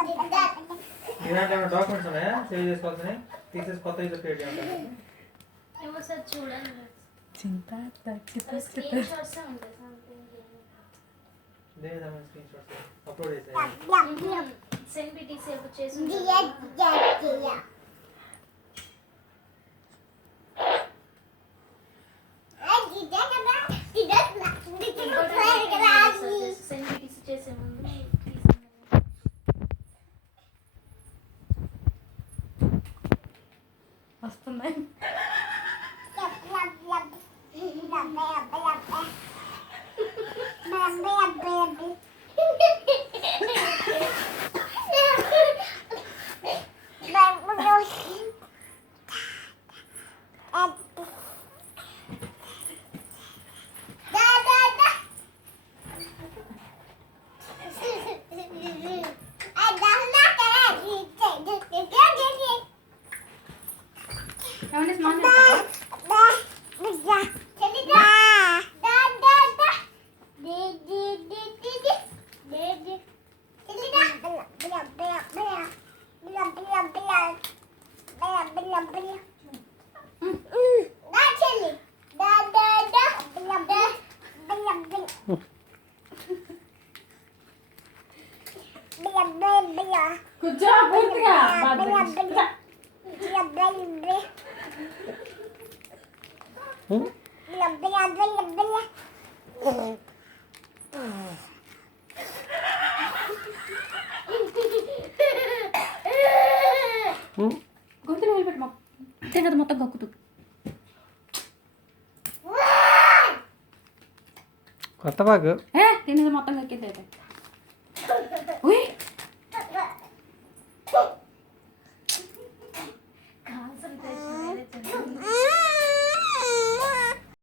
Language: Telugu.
ఇలాంటి ఏమైనా డాక్యుమెంట్స్ ఉన్నాయా సేవ్ చేసుకోవాల్సినవి తీసేసి కొత్త యూజర్ క్రియేట్ చేయాలి ఏమో సార్ చూడండి చింత స్క్రీన్ షాట్స్ ఉంటాయి లేదమ్మా స్క్రీన్ షాట్స్ అప్లోడ్ చేసేది సెండ్ పిటిసి ఎప్పుడు చేసి సెండ్ పిటిసి చేసే ముందు వస్తున్నాయి. ఏమంటే స్మార్ట్ కూర్చో పూర్తిగా గొంతులో వెళ్ళిపెట్టు అంతే కదా మొత్తం కక్కుతూ కొత్త బాగు తినేది మొత్తం కక్కిద్ది అయితే. ఉయ్